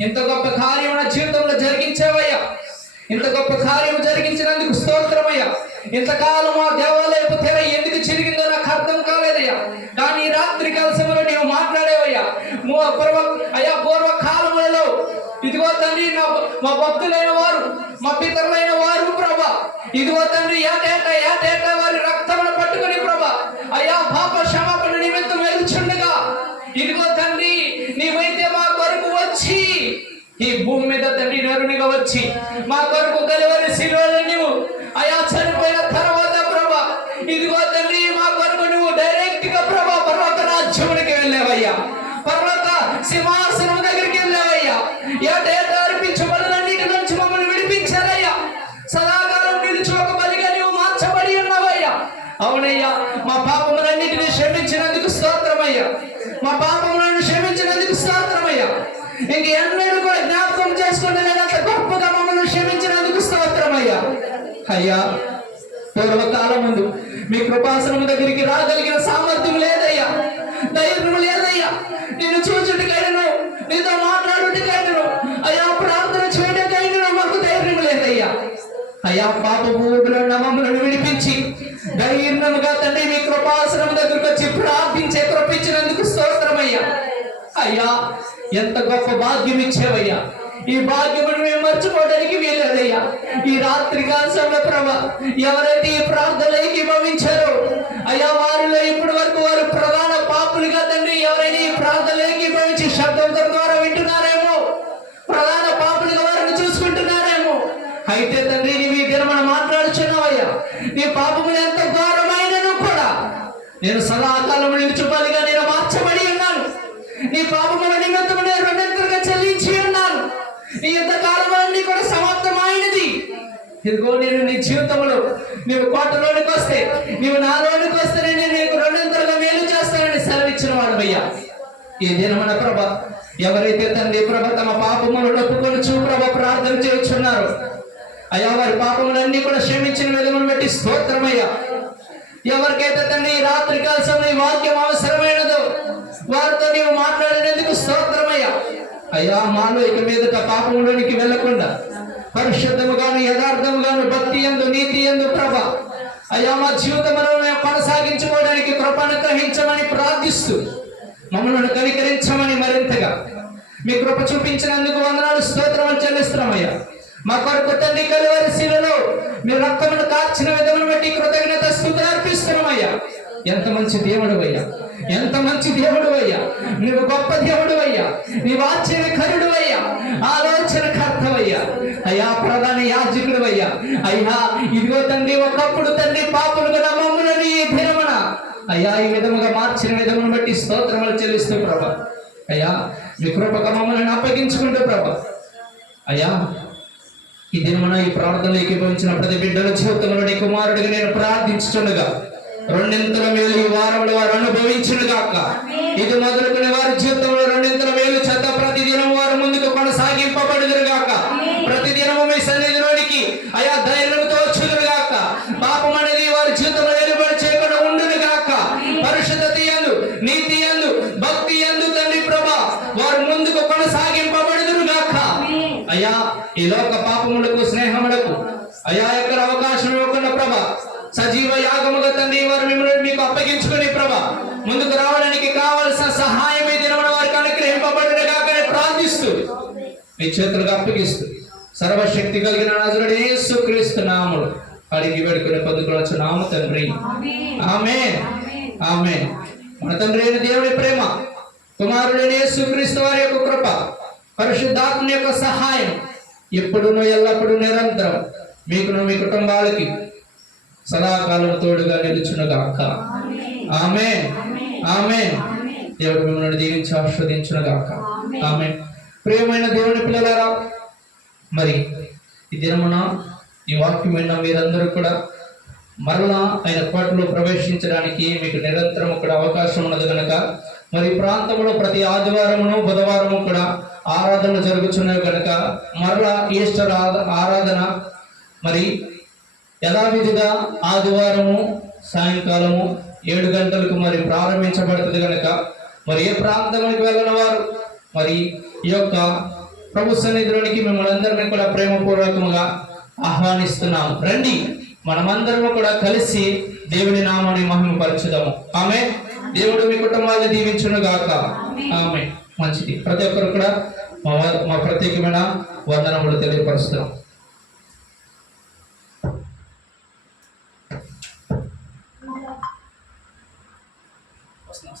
ఇంత గొప్ప కార్యము నా జీవితంలో జరిగించావయ్యా, ఇంత గొప్ప కార్యము జరిగించినందుకు స్తోత్రమయ్యా. ఇంతకాలం ఆ దేవాలయపు తెర ఎందుకు చిరిగిందో నాకు అర్థం కాలేదయ్యా. కానీ ఈ రాత్రి కాల సమయంలో నీవు మాట్లాడేవయ్యా. అయ్యా పూర్వ కాలములలో ఇదిగో తండ్రి మా భక్తులైన వారు, మా పితరులైన వారు ప్రభా, ఇదిగో తండ్రి ఏటేట వారి రక్తమును పట్టుకుని ప్రభా అయ్యా పాప క్షమాపణ నిమిత్తం వెలుచుండగా ఇదిగో తండ్రి నీవైతే మా కొరకు వచ్చి ఈ భూమి మీద తండ్రి నరునిగా వచ్చి మా కొరకు కలువరి శిలువలో నీవు అవునయ్యా, మా పాపములన్నిటిని క్షమించినందుకు స్తోత్రమయ్యా. మా పాపములను క్షమించినందుకు స్తోత్రమయ్యా. ఇంక ఎన్నడూ కూడా జ్ఞాపకం చేసుకుంటలేదంత గొప్పగా మమ్మల్ని క్షమించినందుకు స్తోత్రమయ్యా. అయ్యా, పూర్వకాలం ముందు మీ కృపాసనం దగ్గరికి రాగలిగిన సామర్థ్యం లేదయ్యా, ధైర్యం లేదయ్యా. నిన్ను చూచుటికైనను, నీతో మాట్లాడుటికైనను, అయ్యా ప్రార్థన చేయడానికైనా మాకు ధైర్యం లేదయ్యా. అయ్యా, పాప భూమిలో మమ్మల్ని విడిపించి ధైర్యముగా తండ్రి మీ కృపాసనం దగ్గరకు వచ్చి ప్రార్థించే కృపించినందుకు స్తోత్రమయ్యా. అయ్యా, ఎంత గొప్ప భాగ్యం ఇచ్చావయ్యా. ఈ భాగ్యమును మేము మర్చిపోవడానికి వీలేదయ్యా. ఈ రాత్రి కాలంలో ప్రభా, ఎవరైతే ఈ ప్రార్థనలో ఏకీభవించారో అయ్యా, వారిలో ఇప్పటి వరకు వారు ప్రధాన పాపులుగా తండ్రి ఎవరైనా ఈ ప్రార్థనలో ఏకీభవించి శబ్దం ద్వారా వింటున్నారేమో, ప్రధాన పాపులుగా వారిని చూసుకుంటున్నారేమో. అయితే తండ్రి, నీవు ఈ దినం మనం మాట్లాడుచున్నావయ్యా. నీ పాపములు ఎంత ఘోరమైనను కూడా నేను సదాకాలం నిలుచుపాలిగా నేను మార్చబడి ఉన్నాను. నీ పాపముల నిమిత్తము నేను రెండంతలుగా చెల్లించి ఉన్నాను. నీ ఎంతకాలమన్నీ కూడా సమాప్తమైనది. ఇదిగో నేను నీ జీవితంలో నీవు కోటలోనికి వస్తే, నీవు నాలోనికి వస్తే నేను నీకు రెండంతలుగా మేలు చేస్తానని సెలవిచ్చిన వాడవయ్యా. ఈ దినమున ప్రభ, ఎవరైతే తండ్రి ప్రభ తమ పాపములను ఒప్పుకొని ప్రభ ప్రార్థన చేయుచున్నారు అయ్యా, వారి పాపములన్నీ కూడా క్షమించిన విధమును బట్టి స్తోత్రమయ్యా. ఎవరికైతే తండ్రి ఈ రాత్రి కాలం ఈ వాక్యం అవసరమైనదో వారితో నీవు మాట్లాడినందుకు స్తోత్రమయ్యా. అయ్యా, మాలో ఇక మీదట పాపంలోనికి వెళ్లకుండా పరిశుద్ధముగాను యథార్థముగాను భక్తి యందు నీతి యందు ప్రభ అయ్యా మా జీవితంలో మేము కొనసాగించుకోవడానికి కృపను గ్రహించమని ప్రార్థిస్తూ మమ్మల్ని కనికరించమని మరింతగా మీ కృప చూపించినందుకు వందనాలు స్తోత్రములు చెల్లిస్తున్నామయ్యా. మా కొరకు తండ్రి కలువరి శిలలో మీ రక్తమును కార్చిన విధమును బట్టి కృతజ్ఞత స్తుతులు అర్పిస్తున్నామయ్యా. ఎంత మంచి దేవుడు అయ్యా, ఎంత మంచి దేవుడు అయ్యా. నీవు గొప్ప దేవుడు అయ్యా, నీవు ఆశ్చర్యకరుడు అయ్యా, ఆలోచనకర్తవయ్యా. అయ్యా, ప్రధాన యాజకుడు అయ్యా. అయ్యా, ఇదిగో తండ్రి ఒకప్పుడు తండ్రి పాపులుగా మమ్మల్ని ఈ దినమున అయ్యా ఈ విధముగా మార్చిన విధమును బట్టి స్తోత్రములు చెల్లిస్తూ ప్రభా అయ్యా, మీ కృపక మమ్మల్ని అప్పగించుకుంటూ ప్రభా అయ్యా, ఈ దినమున ఈ ప్రార్థనలు ఏకీభవించిన ప్రతి బిడ్డల జీవితంలో నీ కుమారుడిగా నేను ప్రార్థించుచుండగా రెండింతల మేలు ఈ వారంలో వారు అనుభవించును గాక. ఇది మొదలుకునే వారి జీవితంలో రెండింతల మేలు చేత ప్రతి దినం వారు ముందుకు కొనసాగింపబడుదురు గాక. ప్రతి దినము మీ సన్నిధిలోనికి అయా ధైర్యంతో వచ్చుదురు గాక. పాపం అనేది వారి జీవితంలో ఏలుబడి చేయకుండా ఉండును గాక. పరిశుద్ధత యందు, నీతి యందు, భక్తి యందు తండ్రి ప్రభా వారు ముందుకు కొనసాగింపబడుదురు గాక. అయ్యా, ఈ లోక పాపములకు స్నేహములకు అయ్యా ఎక్కడ అవకాశం ఇవ్వకుండా ప్రభా సజీవ యాగముగా తండ్రి వారు మిమ్మల్ని మీకు అప్పగించుకుని ప్రభా ముందుకు రావడానికి కావలసిన సహాయం ఈ దినమున వారికి అనుగ్రహింపబడును గాక ప్రార్థిస్తూ మీ చేతులకు అప్పగిస్తూ సర్వశక్తి కలిగిన నజరుడైన యేసుక్రీస్తు నామములో అడిగి వేడుకొని పొందుకొనొచ్చున్నాము తండ్రి. ఆమేన్, ఆమేన్. మన తండ్రి అయిన దేవుని ప్రేమ, కుమారుడైన యేసుక్రీస్తు వారి యొక్క కృప, పరిశుద్ధాత్మ యొక్క సహాయం ఎప్పుడును ఎల్లప్పుడూ నిరంతరం మీకును మీ కుటుంబాలకి సదాకాలం తోడుగా నిలుచునుగాక. ఆమేన్, ఆమేన్. దేవుడు మిమ్మల్ని దీవించి ఆస్వాదించునుగాక. ఆమేన్. ప్రియమైన దేవుని పిల్లలారా, మరి ఈ దినమున ఈ వాక్యం విన్న మీరందరూ కూడా మరలా ఆయన కోటలో ప్రవేశించడానికి మీకు నిరంతరం కూడా అవకాశం ఉన్నది కనుక మరి ప్రాంతంలో ప్రతి ఆదివారమును బుధవారము కూడా ఆరాధనలు జరుగుతున్నాయి కనుక మరలా ఈస్టర్ ఆరాధన మరి యథావిధిగా ఆదివారము సాయంకాలము 7 గంటలకు మరి ప్రారంభించబడుతుంది కనుక మరి ఏ ప్రాంతానికి వెళ్ళిన వారు మరి ఈ యొక్క ప్రభు సన్నిధిలోనికి మిమ్మల్ని అందరినీ కూడా ప్రేమపూర్వకముగా ఆహ్వానిస్తున్నాం. రండి, మనమందరము కూడా కలిసి దేవుని నామాన్ని మహిమపరచుదాము. ఆమె దేవుడు మీ కుటుంబాన్ని దీవించును గాక. ఆమె మంచిది. ప్రతి ఒక్కరు కూడా మా ప్రత్యేకమైన వందనములు తెలియపరుస్తున్నాం. వస్తున్నా